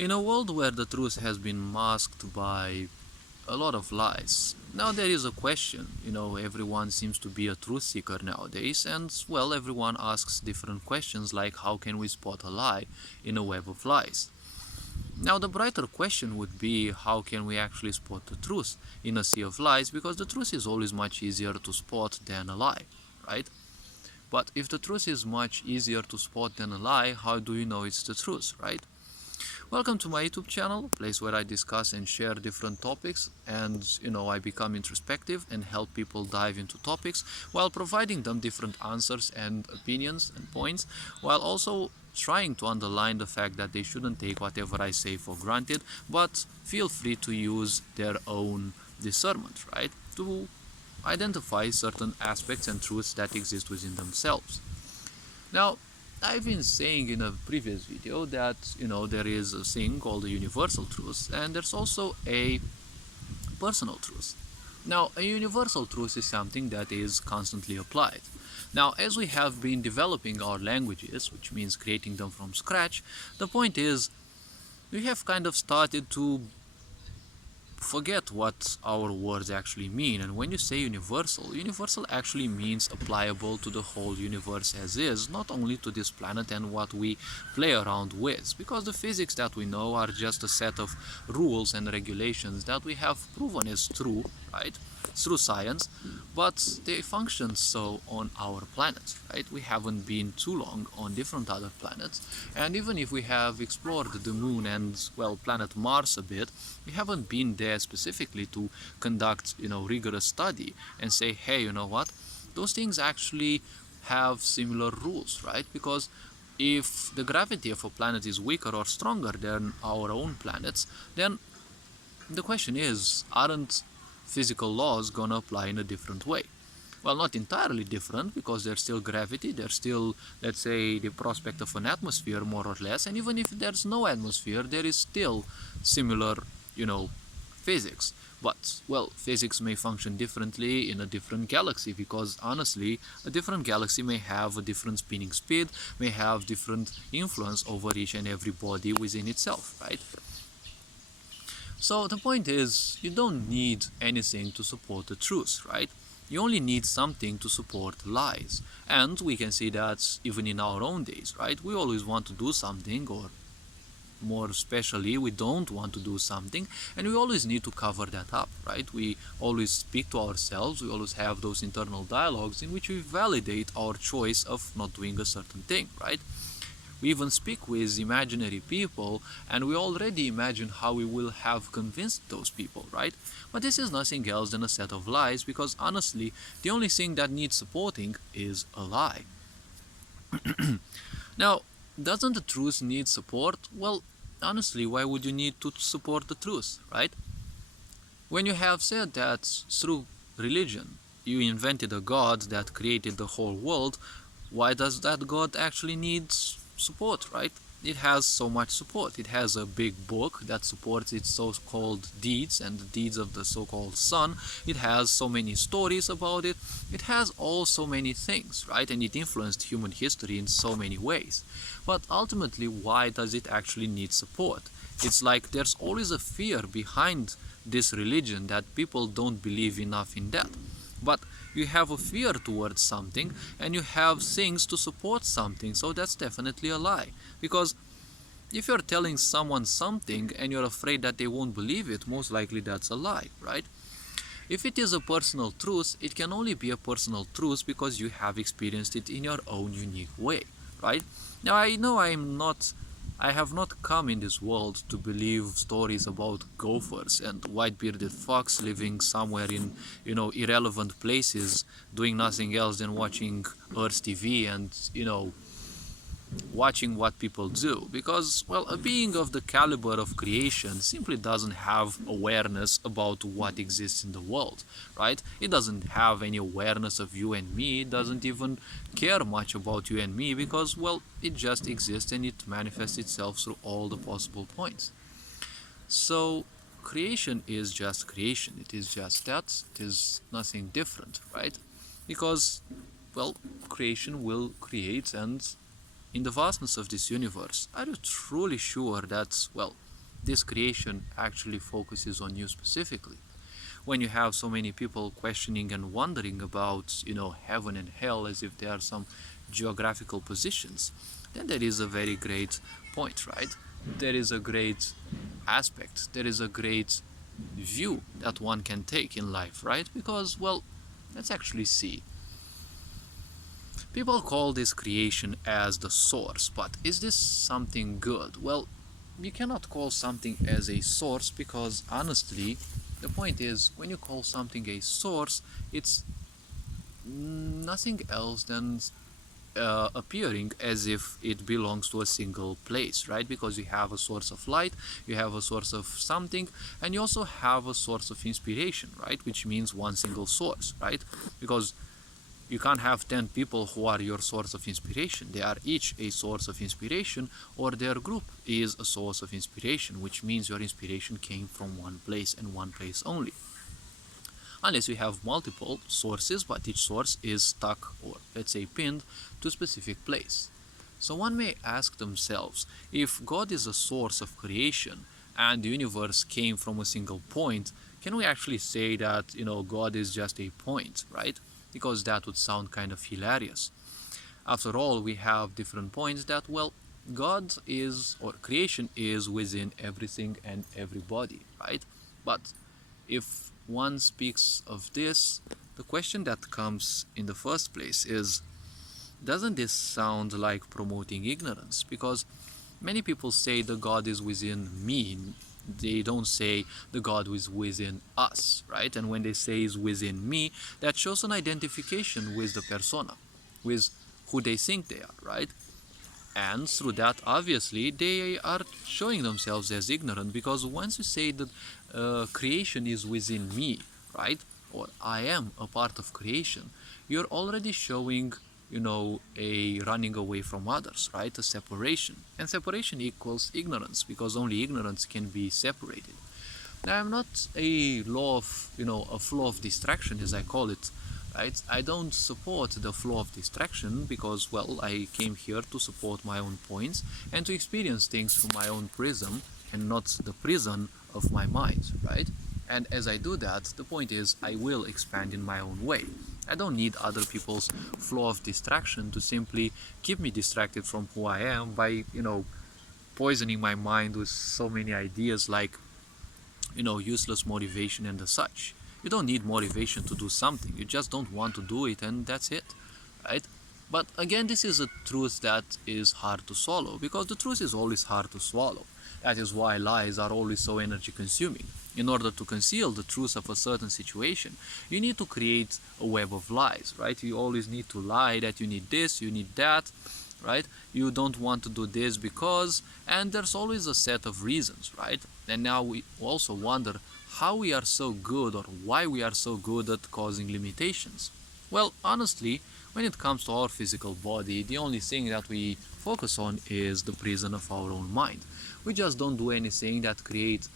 In a world where the truth has been masked by a lot of lies, now there is a question. Everyone seems to be a truth seeker nowadays, and well, everyone asks different questions like how can we spot a lie in a web of lies? Now, the brighter question would be how can we actually spot the truth in a sea of lies, because the truth is always much easier to spot than a lie, right? But if the truth is much easier to spot than a lie, how do you know it's the truth, right? Welcome to my YouTube channel, a place where I discuss and share different topics, and I become introspective and help people dive into topics while providing them different answers and opinions and points, while also trying to underline the fact that they shouldn't take whatever I say for granted, but feel free to use their own discernment, right? To identify certain aspects and truths that exist within themselves. Now, I've been saying in a previous video that, there is a thing called a universal truth, and there's also a personal truth. Now, a universal truth is something that is constantly applied. Now, as we have been developing our languages, which means creating them from scratch, the point is we have kind of started to forget what our words actually mean. And when you say universal actually means applicable to the whole universe as is, not only to this planet and what we play around with, because the physics that we know are just a set of rules and regulations that we have proven is true, right, through science, but they function so on our planet, right? We haven't been too long on different other planets, and even if we have explored the moon and, well, planet Mars a bit, we haven't been there specifically to conduct, rigorous study and say, hey, you know what, those things actually have similar rules, right? Because if the gravity of a planet is weaker or stronger than our own planets, then the question is, aren't physical laws gonna apply in a different way? Well, not entirely different, because there's still gravity, there's still, let's say, the prospect of an atmosphere, more or less, and even if there's no atmosphere, there is still similar, physics. But, well, physics may function differently in a different galaxy, because honestly, a different galaxy may have a different spinning speed, may have different influence over each and every body within itself, right? So the point is, you don't need anything to support the truth, right? You only need something to support lies. And we can see that even in our own days, right? We always want to do something, or more especially, we don't want to do something, and we always need to cover that up, right? We always speak to ourselves, we always have those internal dialogues in which we validate our choice of not doing a certain thing, right? We even speak with imaginary people, and we already imagine how we will have convinced those people, right? But this is nothing else than a set of lies, because honestly, the only thing that needs supporting is a lie. Now, doesn't the truth need support? Well, honestly, why would you need to support the truth, right? When you have said that through religion you invented a god that created the whole world, why does that god actually need support, right? It has so much support. It has a big book that supports its so-called deeds and the deeds of the so-called sun. It has so many stories about it. It has all so many things, right? And it influenced human history in so many ways. But ultimately, why does it actually need support? It's like there's always a fear behind this religion that people don't believe enough in that. But you have a fear towards something, and you have things to support something, so that's definitely a lie. Because if you're telling someone something and you're afraid that they won't believe it, most likely that's a lie, right? If it is a personal truth, it can only be a personal truth because you have experienced it in your own unique way, right? Now, I know I have not come in this world to believe stories about gophers and white-bearded fox living somewhere in, irrelevant places, doing nothing else than watching Earth TV and, watching what people do, because, well, a being of the caliber of creation simply doesn't have awareness about what exists in the world, right? It doesn't have any awareness of you and me. It doesn't even care much about you and me, because, well, it just exists and it manifests itself through all the possible points. So creation is just creation. It is just that. It is nothing different, right? Because, well, creation will create, and in the vastness of this universe, are you truly sure that, well, this creation actually focuses on you specifically. When you have so many people questioning and wondering about, heaven and hell as if they are some geographical positions, then there is a very great point, right? There is a great aspect, there is a great view that one can take in life, right? Because, well, let's actually see. People call this creation as the source, but is this something good? Well, you cannot call something as a source because honestly, the point is when you call something a source, it's nothing else than appearing as if it belongs to a single place, right? Because you have a source of light, you have a source of something, and you also have a source of inspiration, right? Which means one single source, right? Because you can't have 10 people who are your source of inspiration. They are each a source of inspiration, or their group is a source of inspiration, which means your inspiration came from one place and one place only. Unless you have multiple sources, but each source is stuck, or let's say pinned, to a specific place. So one may ask themselves, if God is a source of creation and the universe came from a single point, can we actually say that, God is just a point, right? Because that would sound kind of hilarious. After all, we have different points that, well, God is, or creation is within everything and everybody, right? But if one speaks of this, the question that comes in the first place is, doesn't this sound like promoting ignorance? Because many people say the God is within me. They don't say the God is within us, right? And when they say is within me, that shows an identification with the persona, with who they think they are, right? And through that, obviously, they are showing themselves as ignorant, because once you say that creation is within me, right? Or I am a part of creation, you're already showing, a running away from others, right? A separation. And separation equals ignorance, because only ignorance can be separated. Now, I'm not a law of, a flow of distraction, as I call it, right? I don't support the flow of distraction because, well, I came here to support my own points and to experience things through my own prism and not the prison of my mind, right? And as I do that, the point is I will expand in my own way. I don't need other people's flow of distraction to simply keep me distracted from who I am by, poisoning my mind with so many ideas like, useless motivation and the such. You don't need motivation to do something, you just don't want to do it, and that's it, right? But again, this is a truth that is hard to swallow, because the truth is always hard to swallow. That is why lies are always so energy consuming. In order to conceal the truth of a certain situation, you need to create a web of lies, right? You always need to lie that you need this, you need that, right? You don't want to do this because, and there's always a set of reasons, right? And now we also wonder how we are so good, or why we are so good at causing limitations. Well, honestly, when it comes to our physical body, the only thing that we focus on is the prison of our own mind. We just don't do anything that creates,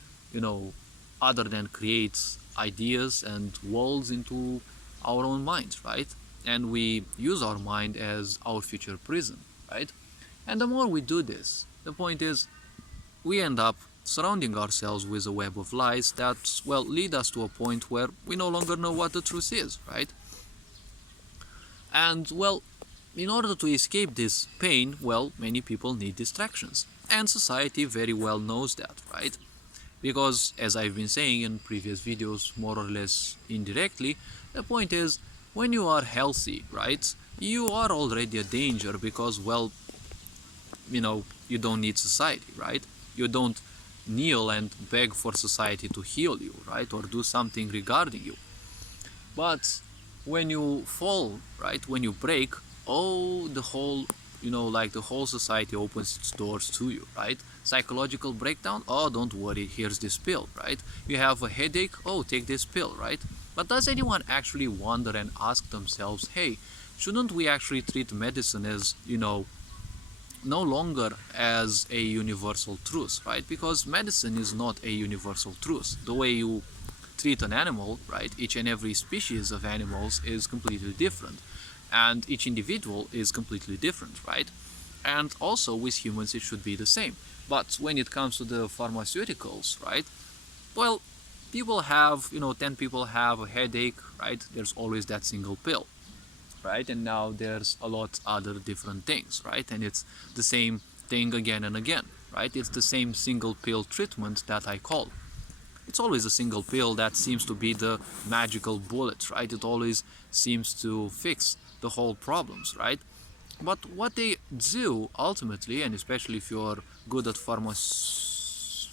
other than creates ideas and walls into our own minds, right? And we use our mind as our future prison, right? And the more we do this, the point is, we end up surrounding ourselves with a web of lies that, well, lead us to a point where we no longer know what the truth is, right? And, well, in order to escape this pain, well, many people need distractions. And society very well knows that, right? Because, as I've been saying in previous videos, more or less indirectly, the point is, when you are healthy, right, you are already a danger because, well, you don't need society, right? You don't kneel and beg for society to heal you, right, or do something regarding you. But when you fall, right, when you break, oh, the whole, the whole society opens its doors to you, right? Psychological breakdown, oh, don't worry, here's this pill, right? You have a headache, oh, take this pill, right? But does anyone actually wonder and ask themselves, hey, shouldn't we actually treat medicine as, no longer as a universal truth, right? Because medicine is not a universal truth. The way you treat an animal, right, each and every species of animals is completely different, and each individual is completely different, right? And also with humans it should be the same. But when it comes to the pharmaceuticals, right? Well, people have, 10 people have a headache, right? There's always that single pill, right? And now there's a lot other different things, right? And it's the same thing again and again, right? It's the same single pill treatment that I call. It's always a single pill that seems to be the magical bullet, right? It always seems to fix the whole problems, right? But what they do ultimately, and especially if you're good at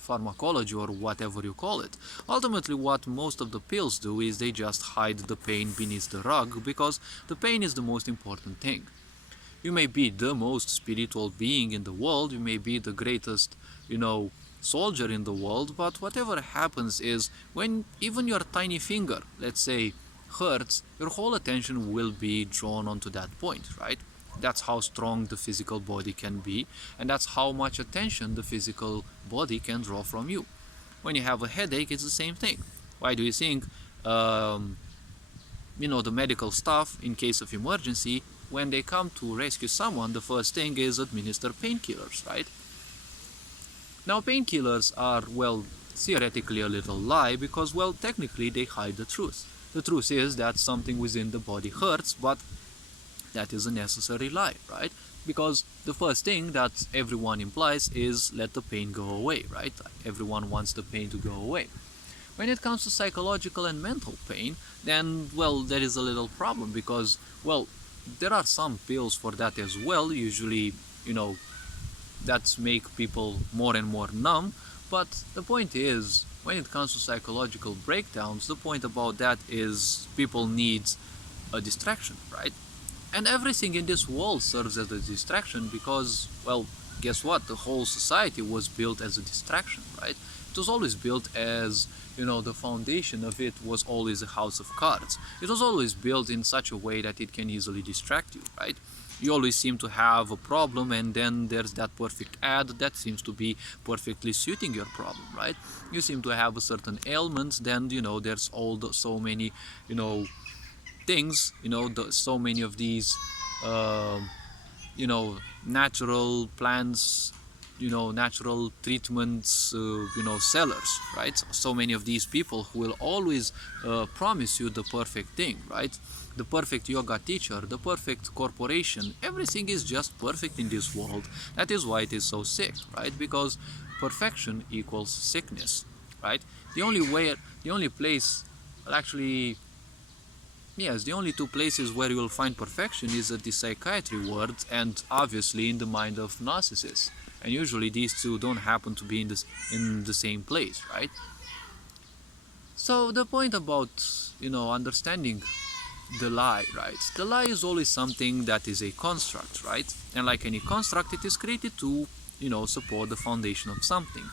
pharmacology or whatever you call it, ultimately what most of the pills do is they just hide the pain beneath the rug, because the pain is the most important thing. You may be the most spiritual being in the world, you may be the greatest, soldier in the world, but whatever happens is when even your tiny finger, let's say, hurts, your whole attention will be drawn onto that point, right? That's how strong the physical body can be, and that's how much attention the physical body can draw from you. When you have a headache, it's the same thing. Why do you think, the medical staff, in case of emergency, when they come to rescue someone, the first thing is administer painkillers, right? Now, painkillers are, well, theoretically a little lie because, well, technically they hide the truth. The truth is that something within the body hurts, but that is a necessary lie, right? Because the first thing that everyone implies is let the pain go away, right? Everyone wants the pain to go away. When it comes to psychological and mental pain, then, well, there is a little problem because, well, there are some pills for that as well, usually, that make people more and more numb. But the point is, when it comes to psychological breakdowns, the point about that is people need a distraction, right? And everything in this world serves as a distraction because, well, guess what? The whole society was built as a distraction, right? It was always built as, the foundation of it was always a house of cards. It was always built in such a way that it can easily distract you, right? You always seem to have a problem, and then there's that perfect ad that seems to be perfectly suiting your problem, right? You seem to have a certain ailment, then, there's so many, things, so many of these, natural plants, natural treatments, sellers, right? So many of these people who will always promise you the perfect thing, right? The perfect yoga teacher, the perfect corporation, everything is just perfect in this world. That is why it is so sick, right? Because perfection equals sickness, right? The only place, well, actually, yes, the only two places where you will find perfection is at the psychiatry ward and obviously in the mind of narcissists. And usually these two don't happen to be in the same place, right? So the point about, understanding the lie, right? The lie is always something that is a construct, right? And like any construct, it is created to, support the foundation of something.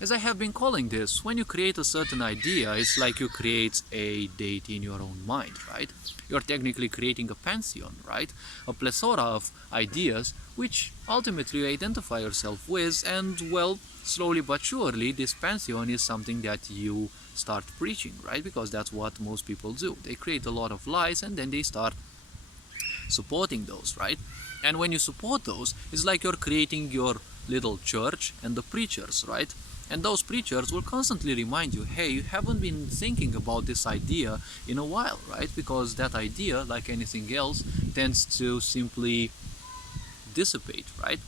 As I have been calling this, when you create a certain idea, it's like you create a deity in your own mind, right? You're technically creating a pantheon, right? A plethora of ideas which ultimately you identify yourself with, and, well, slowly but surely this pantheon is something that you start preaching, right? Because that's what most people do. They create a lot of lies and then they start supporting those, right? And when you support those, it's like you're creating your little church and the preachers, right? And those preachers will constantly remind you, hey, you haven't been thinking about this idea in a while, right? Because that idea, like anything else, tends to simply dissipate, right?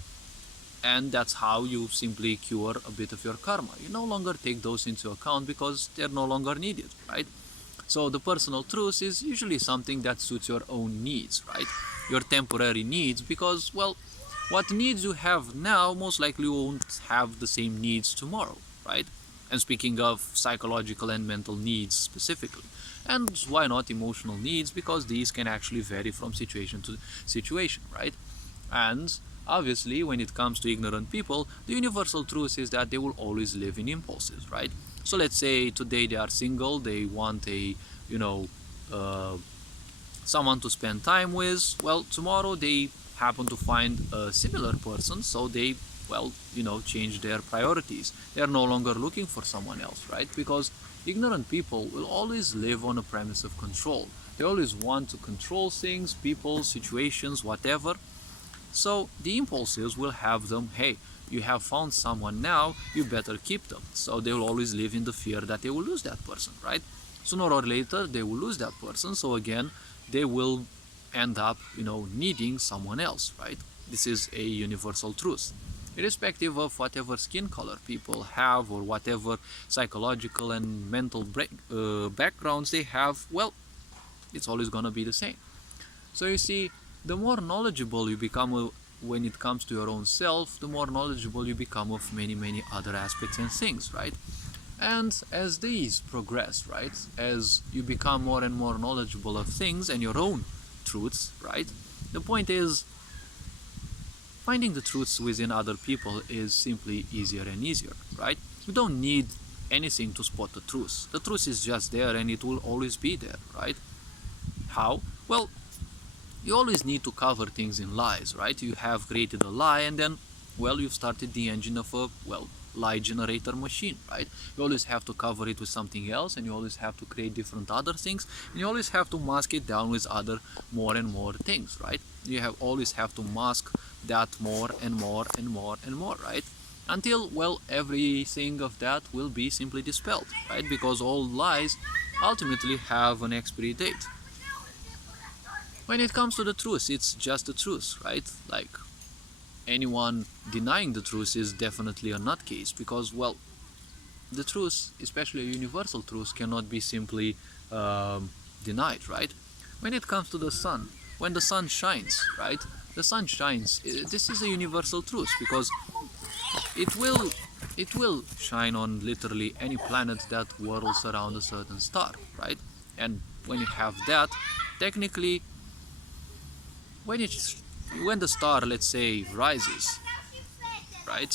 And that's how you simply cure a bit of your karma. You no longer take those into account because they're no longer needed, right? So the personal truth is usually something that suits your own needs, right? Your temporary needs, because, well, what needs you have now most likely won't have the same needs tomorrow, right? And speaking of psychological and mental needs specifically, and why not emotional needs, because these can actually vary from situation to situation, right? And obviously, when it comes to ignorant people, the universal truth is that they will always live in impulses, right? So let's say today they are single, they want a, someone to spend time with. Well, tomorrow they happen to find a similar person, so they, well, change their priorities. They are no longer looking for someone else, right? Because ignorant people will always live on a premise of control. They always want to control things, people, situations, whatever. So the impulses will have them, hey, you have found someone now, you better keep them. So they will always live in the fear that they will lose that person, right? Sooner or later, they will lose that person. So again, they will end up, needing someone else, right? This is a universal truth. Irrespective of whatever skin color people have or whatever psychological and mental backgrounds they have, well, it's always gonna be the same. So you see, the more knowledgeable you become when it comes to your own self, the more knowledgeable you become of many, many other aspects and things, right? And as these progress, right, as you become more and more knowledgeable of things and your own truths, right, the point is finding the truths within other people is simply easier and easier, right? You don't need anything to spot the truth. The truth is just there and it will always be there, right? How? Well, you always need to cover things in lies, right? You have created a lie and then, well, you've started the engine of a, lie generator machine, right? You always have to cover it with something else and you always have to create different other things and you always have to mask it down with other more and more things, right? You always have to mask that more and more and more and more, right? Until, well, everything of that will be simply dispelled, right? Because all lies ultimately have an expiry date. When it comes to the truth, it's just the truth, right? Like, anyone denying the truth is definitely a nutcase because, well, the truth, especially a universal truth, cannot be simply denied, right? When it comes to the sun, when the sun shines, right? The sun shines. This is a universal truth because it will shine on literally any planet that whirls around a certain star, right? And when you have that, technically, when the star, let's say, rises, right,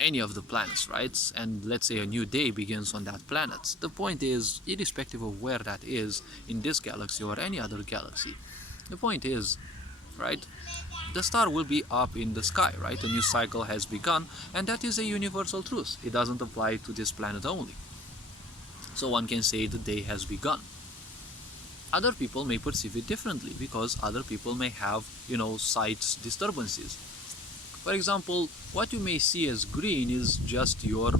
any of the planets, right, and let's say a new day begins on that planet, the point is, irrespective of where that is in this galaxy or any other galaxy, the point is, right, the star will be up in the sky, right? A new cycle has begun, and that is a universal truth. It doesn't apply to this planet only. So one can say the day has begun. Other people may perceive it differently because other people may have, sight disturbances. For example, what you may see as green is just your,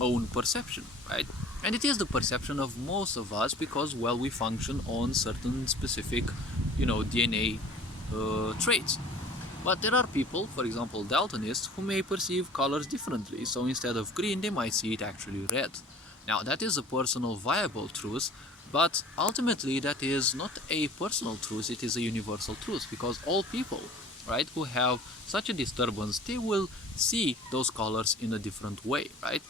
own perception, right? And it is the perception of most of us because, well, we function on certain specific, DNA traits. But there are people, for example, daltonists, who may perceive colors differently. So instead of green, they might see it actually red. Now, that is a personal viable truth, but ultimately that is not a personal truth, it is a universal truth, because all people, right, who have such a disturbance, they will see those colors in a different way, right?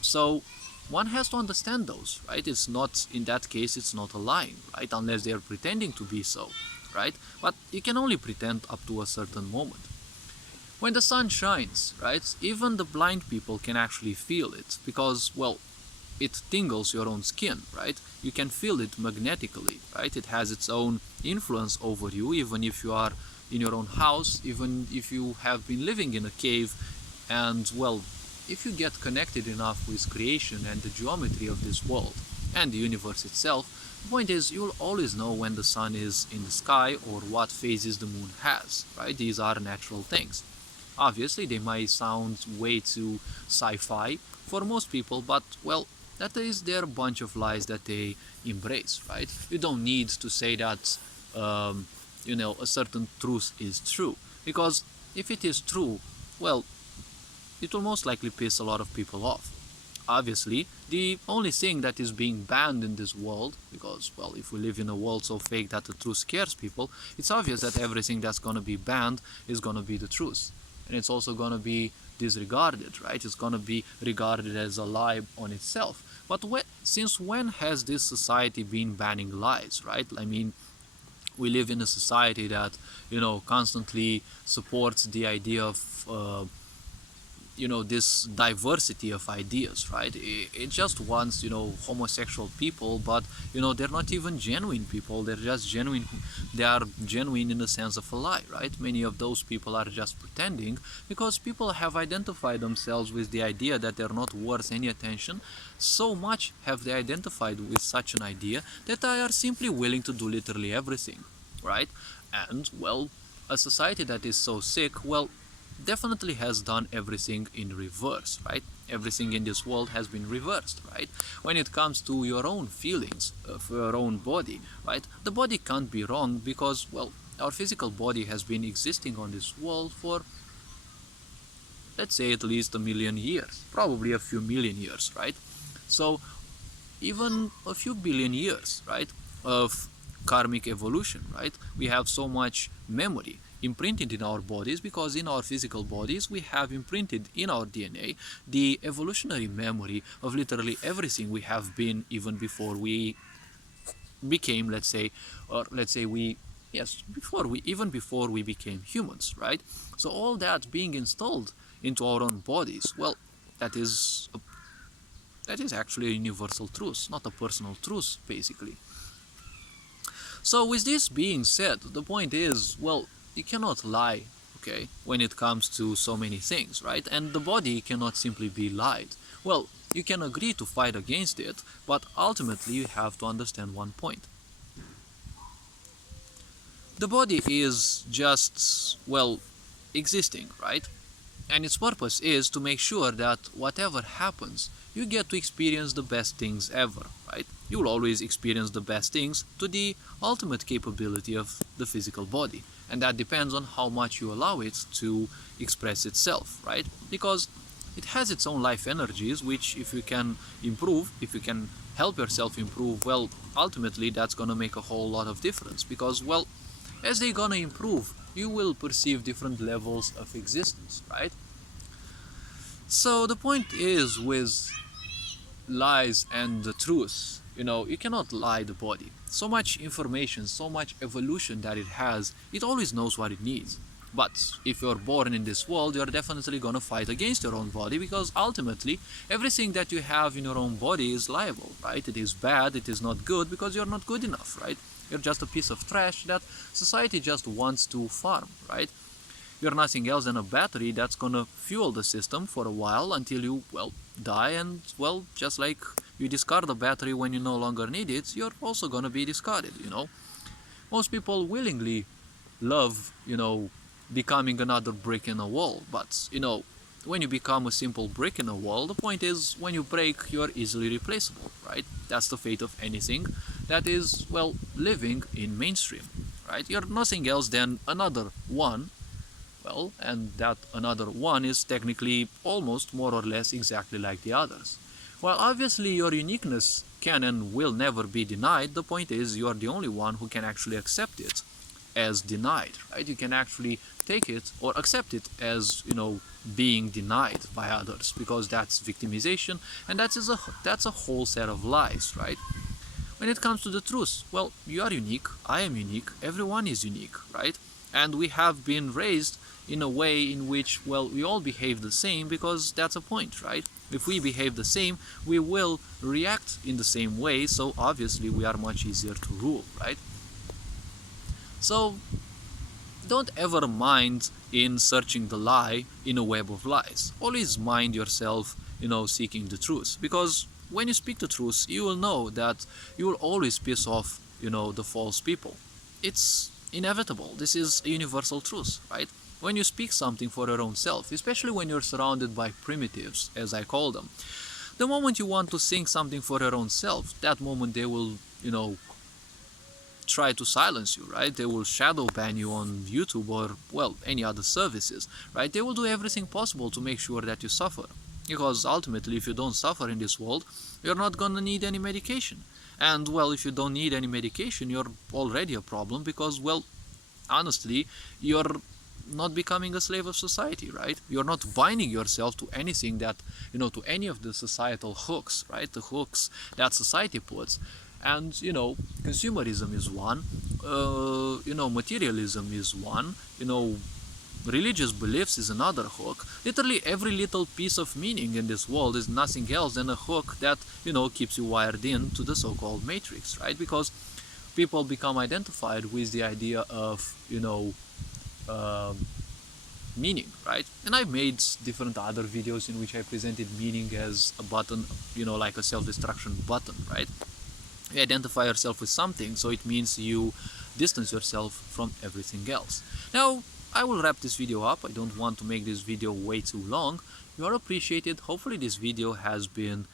So one has to understand those, right? It's not, in that case, it's not a lying, right? Unless they are pretending to be so, right? But you can only pretend up to a certain moment. When the sun shines, right, even the blind people can actually feel it because, well, it tingles your own skin, right? You can feel it magnetically, right? It has its own influence over you, even if you are in your own house, even if you have been living in a cave, and, well, if you get connected enough with creation and the geometry of this world and the universe itself, the point is you'll always know when the sun is in the sky or what phases the moon has, right? These are natural things. Obviously, they might sound way too sci-fi for most people, but, well, that is their bunch of lies that they embrace, right? You don't need to say that, a certain truth is true, because if it is true, well, it will most likely piss a lot of people off. Obviously, the only thing that is being banned in this world, because, well, if we live in a world so fake that the truth scares people, it's obvious that everything that's going to be banned is going to be the truth. And it's also going to be disregarded, right? It's going to be regarded as a lie on itself. But since when has this society been banning lies, right? I mean, we live in a society that, constantly supports the idea of, this diversity of ideas, right? It just wants, homosexual people, but, they're not even genuine people. They're just genuine. They are genuine in the sense of a lie, right? Many of those people are just pretending because people have identified themselves with the idea that they're not worth any attention. So much have they identified with such an idea that they are simply willing to do literally everything, right? And, well, a society that is so sick, well, definitely has done everything in reverse, right? Everything in this world has been reversed, right? When it comes to your own feelings of your own body, right? The body can't be wrong because, well, our physical body has been existing on this world for, let's say, at least 1,000,000 years, probably a few million years, right? So even a few billion years, right, of karmic evolution, right? We have so much memory imprinted in our bodies because in our physical bodies we have imprinted in our DNA the evolutionary memory of literally everything we have been even before we became, let's say, or let's say we, yes, before we became humans, right? So all that being installed into our own bodies, well, that is actually a universal truth, not a personal truth, basically. So with this being said, the point is, well, you cannot lie, okay, when it comes to so many things, right? And the body cannot simply be lied. Well, you can agree to fight against it, but ultimately you have to understand one point. The body is just, well, existing, right? And its purpose is to make sure that whatever happens, you get to experience the best things ever, right? You will always experience the best things to the ultimate capability of the physical body. And that depends on how much you allow it to express itself, right? Because it has its own life energies, which if you can improve, if you can help yourself improve, well, ultimately that's gonna make a whole lot of difference. Because, well, as they're gonna improve, you will perceive different levels of existence, right? So the point is with lies and the truth, you cannot lie the body. So much information, so much evolution that it has, it always knows what it needs. But if you're born in this world, you're definitely gonna fight against your own body because ultimately everything that you have in your own body is liable, right? It is bad, it is not good because you're not good enough, right? You're just a piece of trash that society just wants to farm, right? You're nothing else than a battery that's gonna fuel the system for a while until you, well, die, and, well, just like you discard the battery when you no longer need it, you're also gonna be discarded, Most people willingly love, becoming another brick in a wall, but, when you become a simple brick in a wall, the point is when you break, you're easily replaceable, right? That's the fate of anything that is, well, living in mainstream, right? You're nothing else than another one. Well, and that another one is technically almost more or less exactly like the others. While obviously your uniqueness can and will never be denied, the point is you're the only one who can actually accept it as denied, right? You can actually take it or accept it as, being denied by others, because that's victimization, and that's a whole set of lies, right? When it comes to the truth, well, you are unique, I am unique, everyone is unique, right? And we have been raised in a way in which, well, we all behave the same because that's a point, right? If we behave the same, we will react in the same way, so obviously we are much easier to rule, right? So don't ever mind in searching the lie in a web of lies. Always mind yourself, seeking the truth. Because when you speak the truth, you will know that you will always piss off, the false people. It's inevitable. This is a universal truth, right? When you speak something for your own self, especially when you're surrounded by primitives, as I call them, the moment you want to think something for your own self, that moment they will, try to silence you, right? They will shadow ban you on YouTube or, well, any other services, right? They will do everything possible to make sure that you suffer. Because ultimately, if you don't suffer in this world, you're not gonna need any medication. And, well, if you don't need any medication, you're already a problem because, well, honestly, you're not becoming a slave of society, right? You're not binding yourself to anything that, to any of the societal hooks, right? The hooks that society puts. And, consumerism is one, materialism is one, religious beliefs is another hook. Literally every little piece of meaning in this world is nothing else than a hook that, keeps you wired in to the so-called matrix, right? Because people become identified with the idea of, meaning, right? And I've made different other videos in which I presented meaning as a button, like a self-destruction button, right? You identify yourself with something, so it means you distance yourself from everything else. Now, I will wrap this video up. I don't want to make this video way too long. You are appreciated. Hopefully this video has been,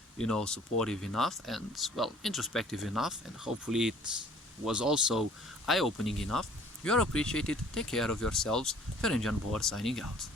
supportive enough and, well, introspective enough, and hopefully it was also eye-opening enough. You are appreciated. Take care of yourselves. Ferenc Can Bor signing out.